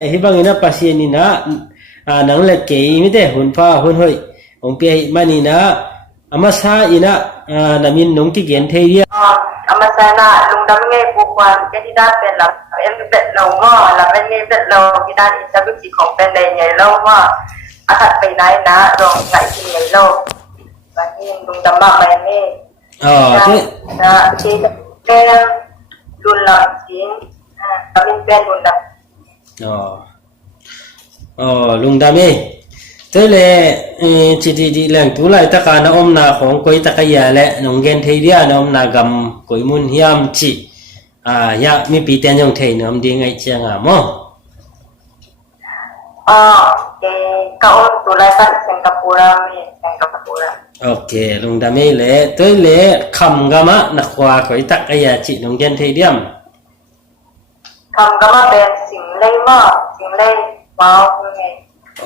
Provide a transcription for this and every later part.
hibangina pasienina nang leke imite hunpa hunhoi ongpe manina amasa ina namin nong ki gen theiria amasa na lungdam ngai bukwan ke di da pen la em bet lo ngo la pen ngai bet lo ki da ni sabu chi khong pen dai ngai lo ma akhat pe nai na rong ngai chi ngai lo ba ni lungdam ma mai ni thế na chi ke lun la chin kamin pen lungdam lungdam tới lệ chỉ đi lần tú lại tất cả nó ôm naของquấy tất cả nhà lệ nông gen thấy đi nó ôm na gầm quấy mun hiam chỉ ya mi pi tên trong thầy nó ôm đi ngay chiang mo ke kaon tu lai pan Singapore ok lungdam lệ tới lệ khăm gama na khoa quấy tất cả nhà chỉ nông gen thấy đi khăm gama ben sing lei wow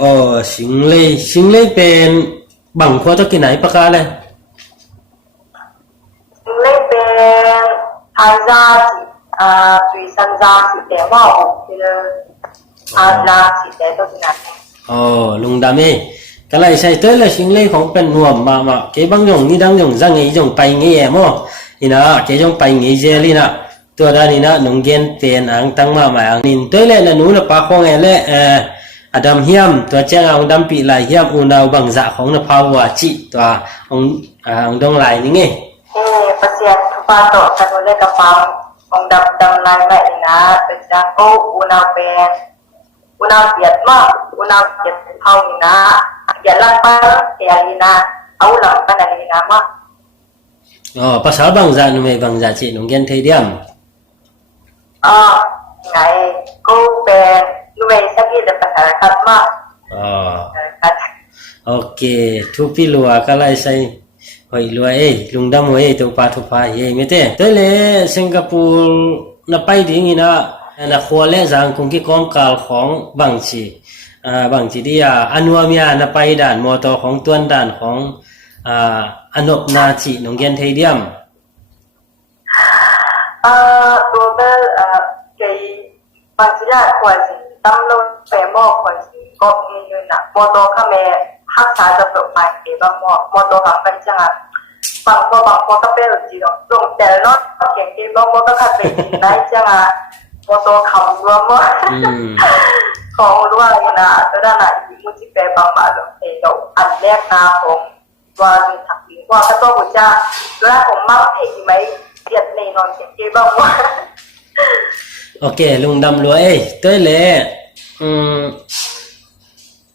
ngai sinh lâyเป็นbằng khoa tất cái này bác cả này sinh lâyเป็นอาtùy san gia chỉ để vào thì chỉ để tôi nói lùng đam cái này sai tới là sinh lây khôngเป็นห่วงmà cái băng dùng như đang dùng ra nghĩ dùng bay nghĩ em thì nó cái dùng bay nghĩ gì đi nèตัวด้านนี้นะนงเย็นเป็นอังตั้งมาใหม่อังนินตัวเล่นนู้นปะคงเอเล่อดัมเฮียมตัวเจ้าองดัมปีลายเฮียมอุณาบังจะของนภาวะจิตัวองดงลายนี่ไงภาษาทุกภาษาการเรียกกระเป๋าองดำลายไม่นะตัวเจ้าโอ้อุณาเป็นอุณาเบียดมากอุณาเบียดเท่านี้นะเบียดลังไปเทียรีนะเอาหลังกันอะไรนะมั้งภาษาบังจะนู่นไม่บังจะจินงเย็นเทียมไงกูเป็นนู่นสักทีเดี๋ยวภาษาคัดมาโอเคทุกปีลัวก็เลยใส่หอยลัวลุงดำหอยตัวปลาทุกปลาไม่เต้ตัวเล่สิงคโปร์นับไปดีงี้นะนักขวาเล่จังคงกี่กองกาลของบางทีที่อนุอามีนับไปด่านมอเตอร์ของตัวด่านของอนุนาจีนงเย็นเทียมตัวเบลเกี่ยบางทีควรสิตั้งลงไปมอควรสิก็มีอยู่นะมอโตข้าแม่ฮักษาจะปลดไปเกี่ยบางมอโตหางไปจังอ่ะบางก็เป็นจีนลงแต่รถเกี่ยเกี่ยบางก็ขัดไปจีนได้จังอ่ะมอโตคำรวมว่าของรวมนะตัวนั้นอ่ะมุจิเปบางมาลงเดี๋ยวอันแรกนาผมว่ามีถักหินว่าก็ต้องหัวใจตัวนั้นผมมักเห็นไหมเดียดในนอนเกี่ยบางว่าโอเคลุงดำรวยตัวเล่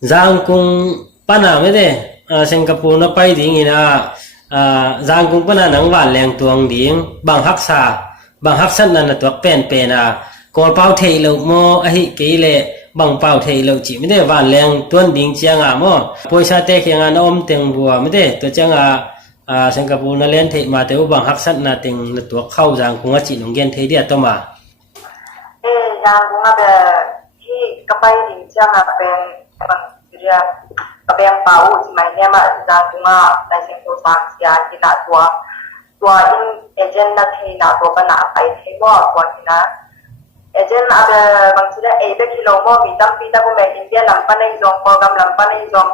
giang cung pana mấy đấy Singapore nó bay điงี้นะgiang cung pana nắng vạn leng tuang điếng bằng hắc sắt làตัวเป็นก่อนเป่าเทยเราโมcái lệ bằngเป่าเทยเราchỉ mấy đấy vạn leng tuan điếng chiang mo poi sa te khiang an om teng bua mấy đấyตัวchiang Singapore nó lên thệ mà tiêu bằng hắc sắt là teng làตัวเข้า giang cung chỉ nông gen thế đấyตัวmà giang cung làที่ก็ไปดีจังเป็นบางทีก็เป็นเป่าที่ไม่เนี่ยมาจางกุ้งในเชิงโซซานเซียที่น่ะตัวอินเอเจนต์นั่นที่น่ะตัวปัญหาไปที่ว่าตัวที่น่ะเอเจนต์อะไรบางทีเนี่ยกิโลโมมีตั้งปีตั้งกูแม่อินเดียลำปันในจงโปรแกรมลำปันในจง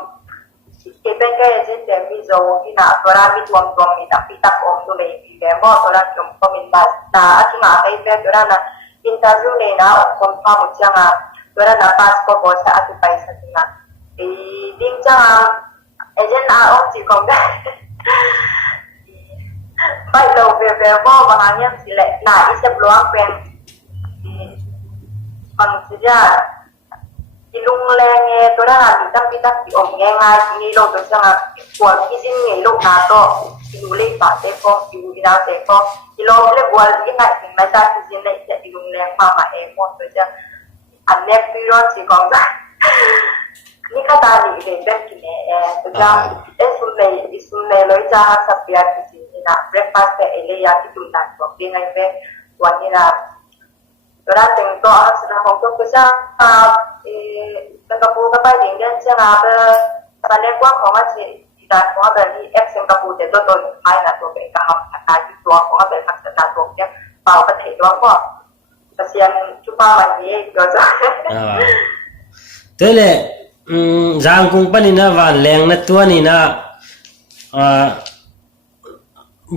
เป็นแค่เอเจนต์แต่มีโจที่น่ะตัวนั้นมีตัวมีตั้งปีตั้งองค์ตัวเลยมีแบบว่าตัวนั้นก็มีบัตรน่ะที่มาไอ้แบบตัวนั้นน่ะอินเตอร์วิวเนี่ยนะคนฟังหมดจังตัวนั้นพาสปอร์ตบอสอาตุไปสักทีนะดิ้งจังเอเจนต์องค์จีคงได้ไปเราเวลว่าบางอย่างสิแหละน่ะอีเซบล้วนเป็นบางทีที่ลุงแรงเงี้ยตัวนั้นมีตั้งปีตั้งปีอมง่ายๆนี่เราตัวจังปวดที่สิ้นเงี้ยลูกนาโตที่ดูเล็กปากเต็มฟองที่ดูดาวเต็มฟองที่เราเรียกว่าที่ไหนถึงแม้จะที่สิ้นเลยจะที่ลุงแรงมาเองหมดตัวจังอันเนี้ยพี่ร้อนสีของได้นี่ก็ตาดีเห็นแบบกินตัวจังสุนเลยเลยจะหาสับเปียที่จริงนะเบรคฟาสต์แต่เอเลียที่ตุนตันบอกยังไงเป็นวันนี้นะตัวนั้นถึงตัวอาหารของตัวจังสิงคโปร์ก็ไปถึงเดือนจังตอนแรกว่าของอาชีพด้านของแบบนี้สิงคโปร์จะตัวไม่นะตัวเป็นกระหับการที่ตัวของแบบทักษะตัวเนี่ยเป่าประเทศตัวก็เสียงชุบมาวันนี้ก็จะ ตัวเลยจางกุงปนินะวันแรงนะตัวนี่นะ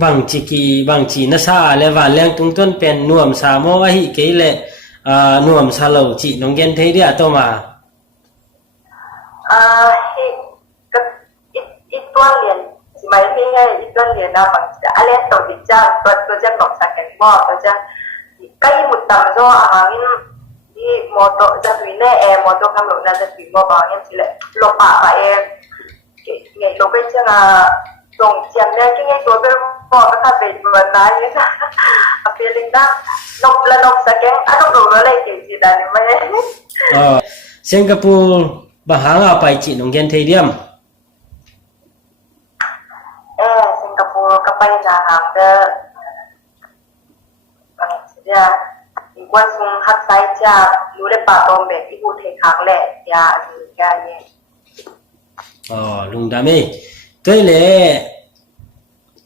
บางจีนะซาเลวันแรงตรงต้นเป็นนวมสามโมอหิเกเลนวมซาโลจีน้องเกนเทียตัวมาอีตัวเรียนสมัยที่ให้อีตัวเรียนนะบางทีอะไรตัวดิจ้าตัวจะหลอกสักแก่หม้อตัวจะใกล้หมดตามก็อาหารที่มอเตอร์จะถือแน่แอร์มอเตอร์กำลังจะถือมาบางอย่างสิแหละหลบป่าไปเองไงเราเป็นจังส่งเสียงเนี่ยที่ไงตัวเป็นบอกก็ถ้าเป็นเหมือนนั้นเนี่ยค่ะเปลี่ยนได้นกละนกสักแก่อันนั้นรู้อะไรเกี่ยวกับอะไรไม่สิงคโปร์บางหางไปจีน้องเกนเทียมสิงคโปร์ก็ไปนาหางเด้อจะอีกวันส่งฮักไซจะรู้ได้ป่าตอมแบบที่พูดเทครั้งแรกยาอีกยาเนี่ยลุงดามีตัวเลย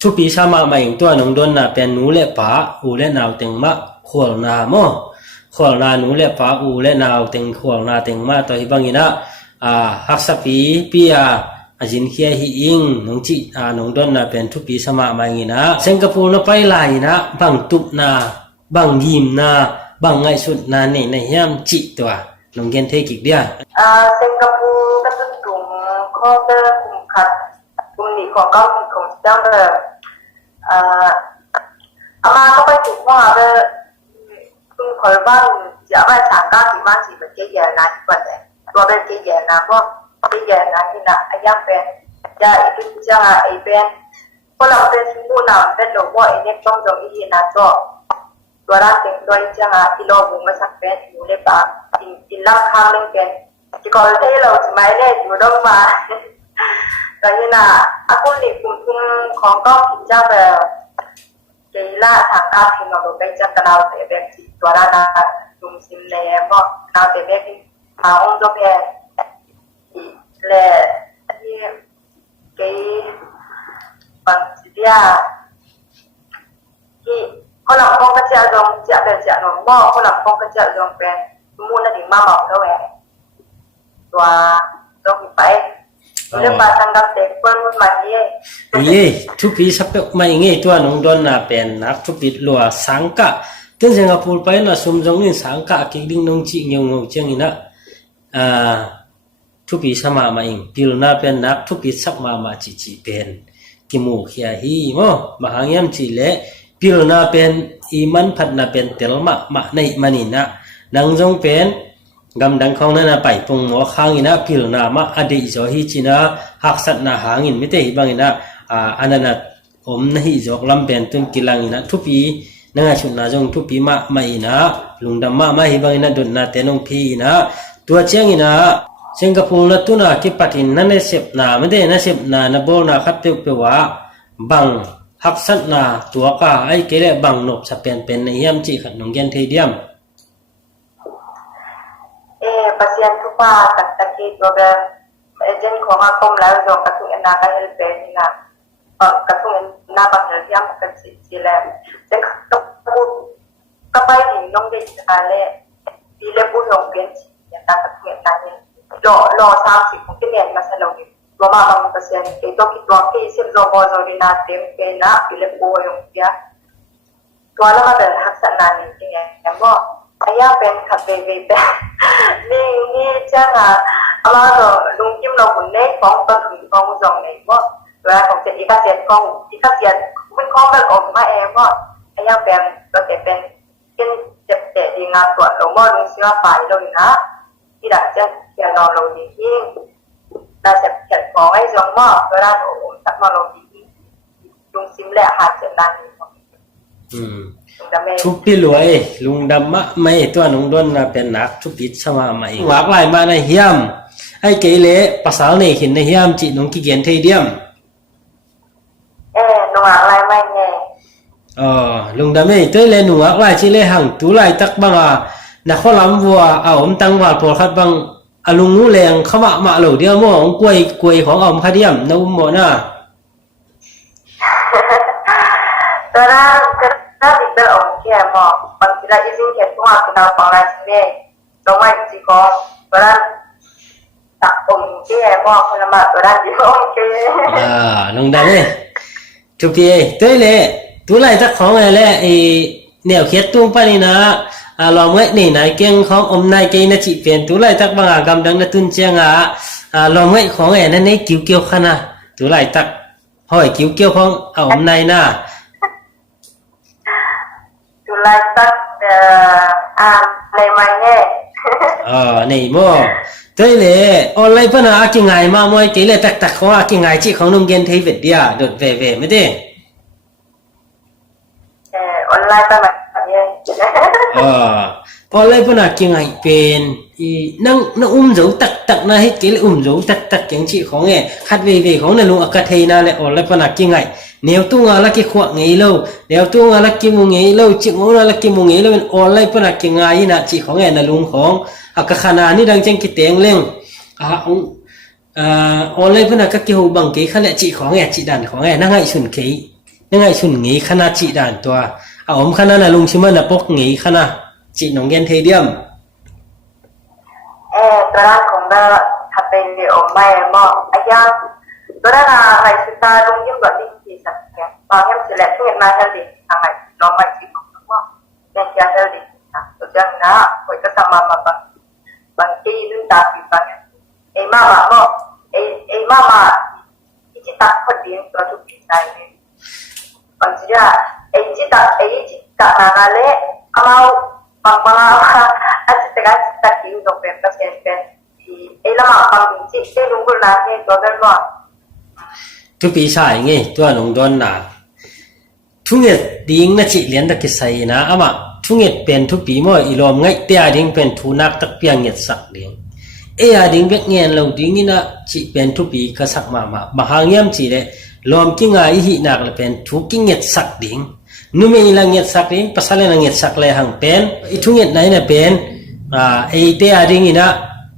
ทุกปีสามาไม่ตัวน้องดอนน่ะเป็นหนูเล็บป่าอูเล่นาวเต็งมะขวลนาโมขวลนาหนูเล็บป่าอูเล่นาวเต็งขวลนาเต็งมะตัวที่บางอีนะฮักสักปีอาจินเฮียฮีอิงน้องจีน้องดอนน่ะเป็นทุกปีสมาไม่อีนะสิงคโปร์น่ะไปหลายนะบางตุบนาบางยิมนาบางไงสุดนาเนี่ยในยามจีตัวน้องเกนเทกิกเดียสิงคโปร์ก็เป็นกลุ่มข้อเดิมกลุ่มขัดกลุ่มนี้ของก็มีของเจ้าเดิมอามาก็ไปถูกว่าเดิมคุณคอยบ้านจะไปสามก้าวสี่บ้านสี่เป็นเจียนะที่ปัจจัยตัวเป็นเจียนะก็เจียนะที่น่ะไอ้ยังเป็นจะอีกจะไอ้เป็นพอเราเป็นสมุนน้ำเป็นหลวงพ่อไอ้เนี่ยต้องตรงนี้นะก็ตัวร้านเต็งตัวจะที่เราบุกมาสักเป็นอยู่ในป่ากินล่างข้างเล่นเป็นที่ก่อนที่เราสมัยแรกอยู่ต้องมาตอนนี้น่ะอากุลนี่กลุ่มของก็กินเจ้าแบบเจล่าทางการพิมพ์เราไปจักรเราแต่แบบตัวร้านน่ะลุงซิมแลก็เราแต่แบบที่หาองค์เจ้าแพรและที่เกี่ยบางสิ่งที่เขาหลังป้องกันเจ้าจงเจ้าเดินเจ้าหนุ่มบ่เขาหลังป้องกันเจ้าจงเป็นมูลนั่นเองมาบอกเท่าไหร่ตัวจงไปเรื่องปาสังกัดเด็กเปิ้ลมันมาเย่ทุกปีสักไม่เงี้ยตัวน้องดอนน่ะเป็นนักทุกปีลัวสังกะถึงสิงคโปร์ไปน่ะสมจงนี่สังกะกิ่งดิ้งน้องจีเงี้ยงงเจียงนี่นะทุกปีสมาเองปีลุน่ะเป็นนักทุกปีสักมาจีเป็นกิมูเขียฮีมั้งมหางยามจีเล่ปีลุน่ะเป็นอีมันพัดน่ะเป็นเตลมาในมันนี่นะนังจงเป็นกำดังของนั้นไปปงหมอข้างอินะพิลนามาอดีตจอฮิจินะหักสัตนาหางอินไม่ได้บางอินะอันนั้นผมนะฮิจอกลำเป็นตุนกิลังอินะทุปีนั่งชุนนาจงทุปีมาไม่อินะลุงดำมาฮิบางอินะดุนนาเตนงพีอินะตัวเชียงอินะสิงคโปร์นัตุนาคิปัตินนั่นเอเสพนาไม่ได้นั่นเสพนานับโบนาคัดเตปว่าบังหักสัตนาตัวก้าไอเกลบังนบสเปนเป็นในยามจีขัดนงเกนเทียมpasien tu pa takตัวแบบเอเจนต์ของอาคมแล้วจงกระตุ้นนาการเฮลเปนี่นะกระตุ้นนาบังเฮลที่มันกันสิแล้วแต่ก็ไปถึงน้องเด็กอะไรที่เล็บบุญลงเปลี่ยนอย่างนั้นกระตุ้นนาเนี่ยรอ30ของที่เรียนมาสนุกตัวมาบางเปอร์เซ็นต์ไอ้ตัวที่สิบโลบอลโดยนาเต็มเป็นนะที่เล็บบุญลงเปลี่ยนตัวแล้วมาเป็นทักษะนานนี่จริงไงแล้วก็ayah pen kafe bebe ni jangan kalau tu lungkim lo pun naik kong tu thung kong jong naik moตัวของเจ็ดอีกเจ็ดกองอีกเจ็ดไม่คล้องกันออกมาเองว่าayah penก็จะเป็นกินเจ็บเจ็บดีงามตัวลงว่าลุงเชื่อฝ่ายเราอยู่นะที่ดักจะเกี่ยวเราลงยิ่งได้เจ็บเจ็บของไอ้จงว่าตัวด้านโอ้สักมาลงยิ่งลุงซิมแหละหาเจ็บด้านนี้ทุกปีรวยลุงดำมะไม่ตัวน้องดอนน่ะเป็นนักทุกปีสมาไม่หวากหลายมาในเฮียมไอ้เกเรภาษาในหินในเฮียมจีน้องกิเกียนเทียมหนูหวากหลายไม่ไงลุงดำไม่ตัวเลยหนูหวากหลายจีเลยหังตัวหลายตักบังนักข้อล้ำวัวผมตั้งว่าพอคัดบังลุงงูแรงเข้ามาเหล่าเดียวมั่วของกล้วยของคดียมน้ำหมอน่ะตัวนั้นNanti terong kia mo, pag sila izin kia tuwa kita pangalas ni, domai jiko, peran ตักอมที่แอมอคนละมาตัวด้านเดียวโอเคลงดังเลยทุกทีตัวเลยตัวไรตักของอะไรไอแนวเขียนตุ้งไปนี่นะลองไว้นี่นายเก่งของอมนายเก่งนะจีเปลี่ยนตัวไรตักบางกำดังนะตุนเจียงลองไว้ของไอ้นั่นนี่กิ้วเกี่ยวขนาดตัวไรตักห้อยกิ้วเกี่ยวของอมนายนะตัวไรตักในไม่แน่นี่โม่ตัวเลยออนไลน์ปนะอากิงไงมาโมยตัวเลยตักของอากิงไงจีของนุ่งเกนเทวิดเดียโดดเว่ไม่ได้ออนไลน์ปนะออนไลน์ปนะกิงไงเป็นนั่งdấuตักนะให้ตัวเลยdấuตักอย่างจีของคัดเว่ของนั่นลุงอากาศเฮน่าเลยออนไลน์ปนะกิงไงเนียวตุ้งอะไรกี่ขวบไงเล่าเนียวตุ้งอะไรกี่มุงไงเล่าจีงอะไรกี่มุงไงเล่าเป็นออนไลน์ปนะกิงไงนะจีของนั่นลุงของอากาศขนาดนี้ดังจังกิเตียงเล่งออนไลน์ปนะก็กี่หูบังกี่ขนาดจีของจีดันของนั่งไงชุนกี่นั่งไงชุนงี้ขนาดจีดันตัวผมขนาดนั่นลุงชิมันนะปกงี้ขนาดจีน้องเกนเทเดียมตัวด้านของเราถ้าเป็นเดี๋ยวไม่หมออายาตัวด้านอะไรสุดท้ายลุงยิ้มแบบที่สักแก่บางยิ้มสิแหละที่มาเท่านี้ทางไหนน้องไม่สิของน้องว่ายังจะเท่านี้ตัวจังนะคนก็สามารถมาบางทีลืมตาปีบางมาหมอมาที่จิตตักพอดีตัวทุกปีใจเนี่ยบางทีจิตตักนาเล่เอาbang aja tak tinggi dok pasien lama bang cik nunggu nanti tu berapa tu bisa ini tu nunggu na tunggu ding na cik lian tak kisah na ama tunggu pen tu pi mo ilom ngai tiada ding pen tu nak tak piang nyet sak ding ding bek ngen lau ding ina cik pen tu pi kasak mama bahangiam cik le lom kinga ihi nak le pen tu kinget sak ding nume ilang nyet sak ding pasal ilang nyet sak le hang pen itu nyet nai na pen te ading ina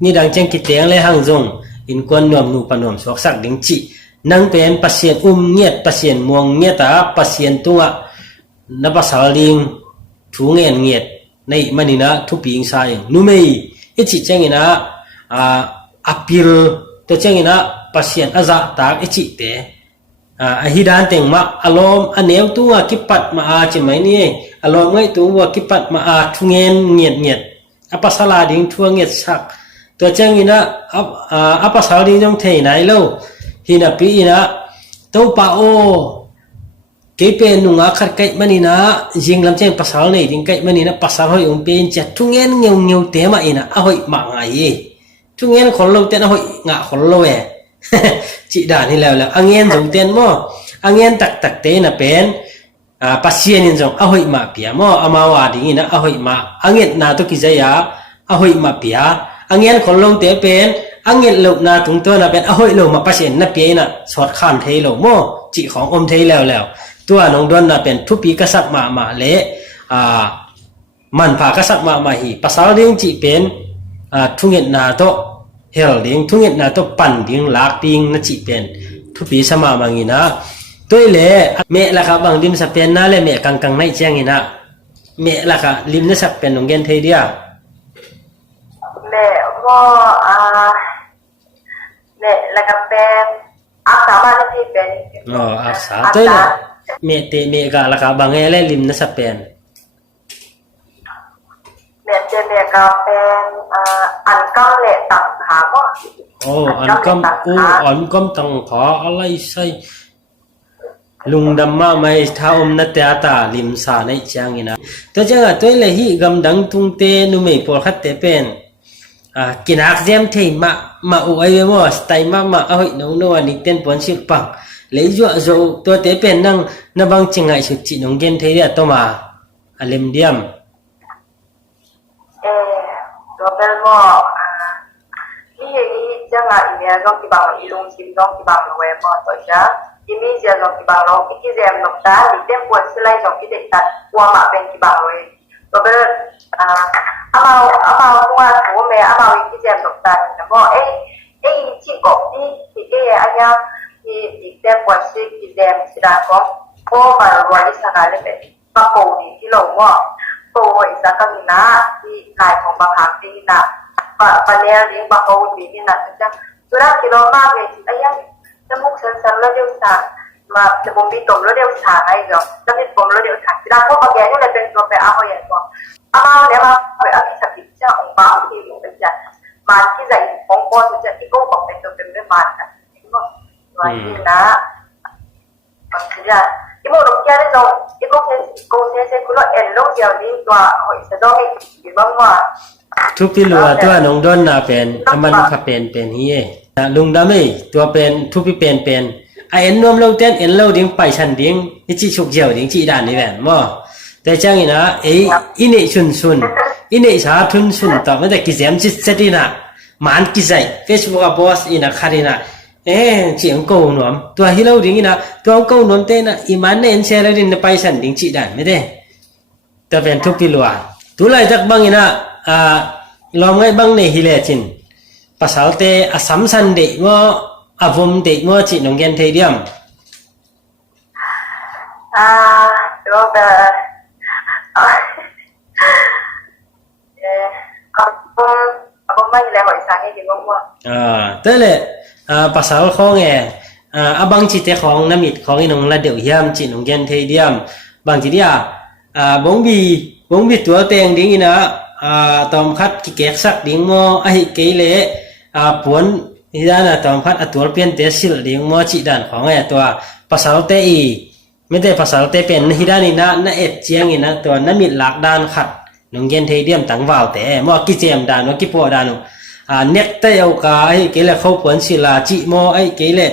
ni dang cheng kiteng le hang zong in kon nom nu panom sok sak ding chi nang pen pasien nyet pasien muang nyet pasien tunga na pasal ding thu ngen nyet nei manina thu ping sai nume ichi cheng ina apil to cheng ina pasien aza tak ichi te hidan teng ma alom aneu tunga kipat ma chimai ni alom ngai tuwa kipat ma thungen nyet apa salah ding thuang nyet sak to chang ina apa salah ding jong thei nai lo hina pi ina to pa o ke pe nunga khat kai manina jing lam cheng pasal nei ding kai manina pasal hoi pen cha thungen ngeu te ma ina a hoi ma ngai thungen khol lo te na hoi nga khol lo chị đàn thì là anh em dùng tiền mò anh em tắc tế là pen pasien in dùng a hoi ma pia mò amawa đi na a hoi ma anh em na to ki jaya a hoi ma pia anh em khol long te pen anh em lộc na tung to na pen a hoi lo ma pasien na pia na sọt khan thei lo mò chịของอมtheiแล้วตัวน้องดอนna pen thu pi ka sak ma le man pha ka sak ma hi pasal ding chị pen thu nget na to hel ding thunget na to pan ding lak ding na chi pen thu pi sama mangina toi le me la ka bang lim sa pen na le me kang nai chang ina me la ka lim na sa pen nong gen thei dia me mo me la ka pen asa ma na chi pen asa toi le me ka la ka bang ele lim na sa pen me ka pen an kam le tak ha mo an kam tang kha alai sai lungdam ma mai thaom na te ata lim sa nai chang ina to janga toi le hi gam dang tung te nu mei por khat te pen kinak jam thei ma u ai mo stai ma a hoi no ani ten pon sik pang le zo to te pen nang na bang chingai su chi nong gen thei ya to ma alem diam mo ni jangan ini agak di bawah ilung simdong di bawah webo to ya ini jangan di bawah iki jam nokta di tempat selai jong kita tak kuah mak pen di bawah to ber amau kuah tu me amau iki jam nokta mo cikok di aya di tempat sik di jam sedang ko baru di sana le pa ko di kilo mo ko isa kanina di kaiของบางหางที่นะ panel ding bakau ding na ta tura kilo ma be ayang namuk san lo deu sa ma te bom bi tom lo deu sa ai jo ta ni bom lo deu sa kira ko ba ge ni le ben to pe a ho ye ko ama le ma pe a sa pi cha ong ba ti mo pe cha ma ti zai ong ko cha ti ko ba pe to pe me ma ta ko wa ni na ba ya ibo lo kya le jo ibo se ko lo en lo ya ni to hoi sa do ngi ki ba ma ทุกพิลัวตัวนงดอนนาเป็นมันขับเป็นเฮียลุงดาไม่ตัวเป็นทุกพิเป็นไอเอ็นนวมเราเต้นเอ็นเราดิ้งไปชันดิ้งนี่จีฉุกเจียวดิ้งจีด่านนี่แหละมั้งแต่จังอีนะไออินเนชุนอินเนชาทุนชุนต่อไม่ได้กิจยามจิตเสดีนะมันกิจใจเฟซบุ๊กบอสอีนะคารินะเจียงโกนวมตัวฮิเราดิ้งอีนะตัวโกนวมเต้นนะอีมันเนี่ยเอ็นเชลดิ้งไปชันดิ้งจีด่านไม่ได้ตัวเป็นทุกพิลัวตัวไรจักบังอีนะลองไงบ้างในฮิเลจินภาษาเตอสัมสันเดงออวมเดงอจินงเกนเทเดียมตัวแบบaku mai le hoi sang ni mo mo แต่เลยภาษาของabang จิเตของน้ำมิดของอีนงละเดียวเฮียมจินงเกนเทเดียมบางทีเดียบงบีตัวเตงดิ้งอีนะตอมคัดกิเกกสักดิ้งมอไอเกยเละปวนนี่ด้านตอมคัดตัวเปลี่ยนเตสิลดิ้งมอจิด่านของตัวภาษาเตอีไม่ได้ภาษาเตเป็นที่ด้านนี้นะเอ็ดเจียงอีนะตัวน้ำมิดหลักด้านขัดนงเย็นเทเดียมตั้งว่าวแต่มอกิเจมด้านว่ากิปัวด้านเน็กเตเอากาไอเกยเละเขาปวนศิลาจิมอไอเกยเละ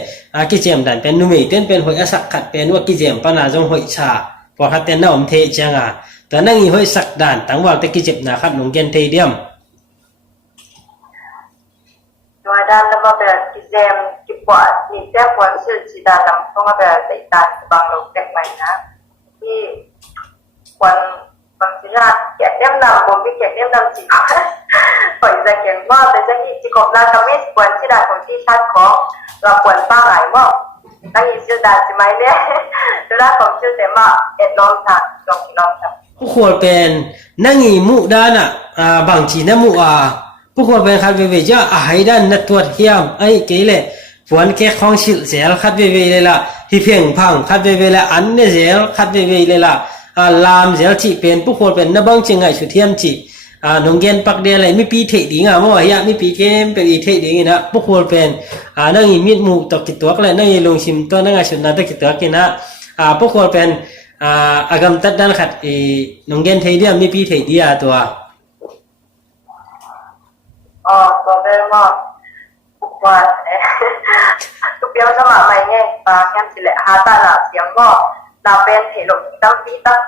กิเจมด้านเป็นนุ่มเต้นเป็นหอยอสักขัดเป็นว่ากิเจมปนาจงหอยชาพอขัดเต้นน้ำเทเจียงแต่นั่งอีห้อยสักด่านตั้งว่าตะกี้เจ็บหนาครับหนุ่มเย็นเทเดียมตัวด้านแล้วมาแบบกิเจมกิปวดมีแจ้งวันชื่อจีดาดำต้องมาแบบใส่ตาบางเราแก่ใหม่นะที่วันบางทีน่ะแก่เลี่ยมนำผมมีแก่เลี่ยมนำจีปล่อยจะเขียนว่าเป็นเจ้าที่จีกบลากระมิสวันที่ด่านของที่ชัดของเราควรป้าหายว่าตั้งยี่ชื่อด่านใช่ไหมเนี่ยตัวด้านของชื่อแต่มาเอ็ดลองทำลองทำผู้ควรเป็นนั่งอีมุด้านบางทีนั่งมุผู้ควรเป็นคัดเวเวจ้าให้ด้านนัดตรวจเทียมไอ้เกลี่ยฝนแค่ของชิลเสียคัดเวเวเลยล่ะที่เพียงพังคัดเวเวเลยอันเนี่ยเสียคัดเวเวเลยล่ะลามเสียจีเป็นผู้ควรเป็นนับบังจิงไงสุดเทียมจีนงเกนปักเดียอะไรไม่ปีเทดิ้งมั่วเฮียไม่ปีเกมเป็นอีเทดิ้งนะผู้ควรเป็นนั่งอีมิดมุตกกิตัวก็เลยนั่งอีลงชิมตัวนั่งสุดนั่นตกกิตัวกินนะผู้ควรเป็นagam tat dan khat nonggen thei dia mi pi thei dia toตัวเบลว่าทุกวันทุกเดียวสมัครใหม่ไงแคมสิเลหาตาหนาเสียงว่านาเป็นเหตุหลงตั้งปีตั้ง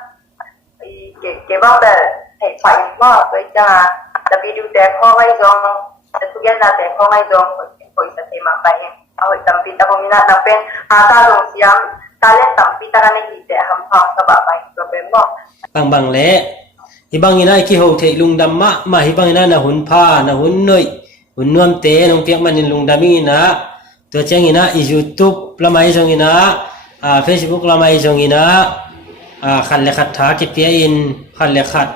เก็บว่าแบบเหตุไฟว่าโดยจะจะไปดูแต่ข้อไม่ตรงแต่ทุกอย่างแต่ข้อไม่ตรงผลจะเทมาไปเอาตั้งปีตั้งมีนาเป็นหาตาหลงเสียงkalian tapi tangan ini tidak hampa sebab baik problem mo bang le ibang ina ki ho the lung dam ma hibang ina na hun pha na hun noi hun nuam te nong piak manin lung dami na to chang ina i youtube lamai jong ina facebook lamai jong ina khan le khat tha ki pia in khan le khat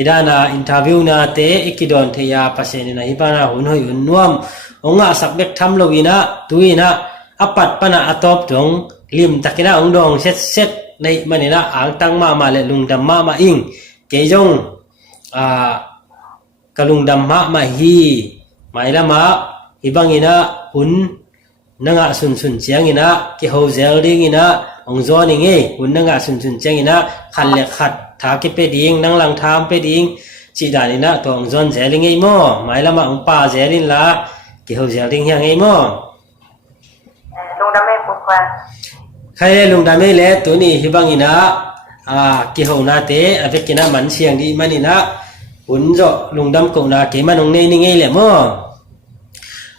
idana interview na te ikidon the ya pasen na hibana hun hoi hun nuam onga sak bek tham lo ina tuina apat pana atop tong lim takina ong dong set nei manina ang tang ma le lung dam ma ing ke jong kalung dam ma hi mai lama ibang ina hun nanga sun chiang ina ki ho zel ding ina ong zo ni nge hun nanga sun chiang ina khan le khat tha ki pe ding nang lang tham pe ding chi dan ina to ong zon zel nge mo mai lama ong pa zelin la ki ho zel ding hyang nge mo lung dam me pukwa ใครลุงดาไม่เละตัวนี้ฮิบังอินะกิโหนาเตอเวกินะมันเสียงดีมันอินะหุ่นจ่อลุงดำกูนาเกมันงเนนี่ไงแหละมั้ง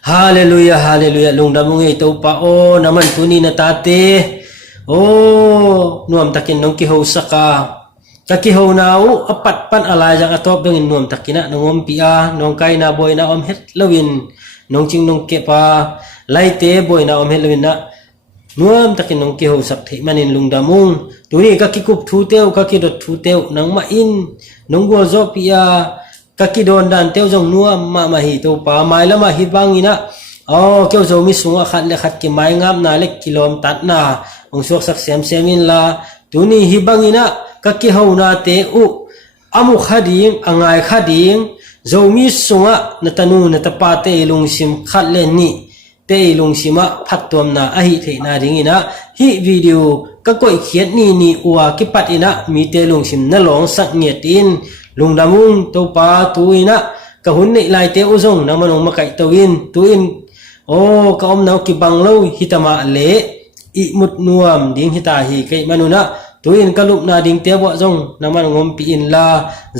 ฮาเลลูยาฮาเลลูยาลุงดำงไงตัวป้าโอน้ำมันตัวนี้นะตาเตโอ้นวมตะกินน้องกิโหสักาจะกิโหนาอูอปัดปันอะไรจังอัตบเป็นนวมตะกินะน้องอมปีอาน้องไก่นาบอยนาอมเฮ็ดลวินน้องจิงน้องเก็บไล่เตบอยนาอมเฮ็ดลวินนะนวมตะกินนงเกี่ยวสักทีมันin ลุงดามุงตัวนี้ก็กิกุบทูเตวก็กิดทูเตวนังมาอินนงกัวโซปียา ka ki don dan teu jong nuam ma hi to pa mai lama hi bangina kêu zo mi sunga khat le khat ki mai ngam na le kilom tat na ong suak sak semin la tuni hi bangina ka ki ho na te u amu khadim angai khadim zo mi sunga na tanu na tapa te lung sim khat le ni te lung sima phat tom na a hi the na ring ina hi video ka koi khiat ni uwa ki pat ina mi te lung sim na long sak nge tin lung damung to pa tu ina ka hun nei lai te uzong na manong makai tawin tuin ka om nau ki banglo hitama le I mut nuam ding hita hi kai manuna tuin kalup na ding te bo jong na manong pi in la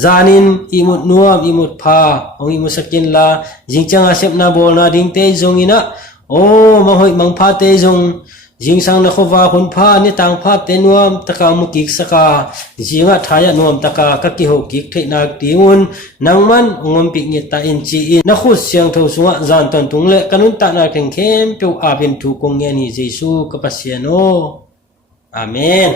zanin I mut nuam I mut pha ong I musakin la jingchanga sep na bol na ding te jong ina mahoi mang pha te jong jing sang na khowa khun pha ni tang pha te nuam taka mukik saka jinga thaya nuam taka ka ki ho kik the na tingun nangman ngom pi ngi ta in chi in na khut siang tho sunga zan ton tung le kanun ta na keng khem pe a bin thu kong nge ni jesu ka pasiano amen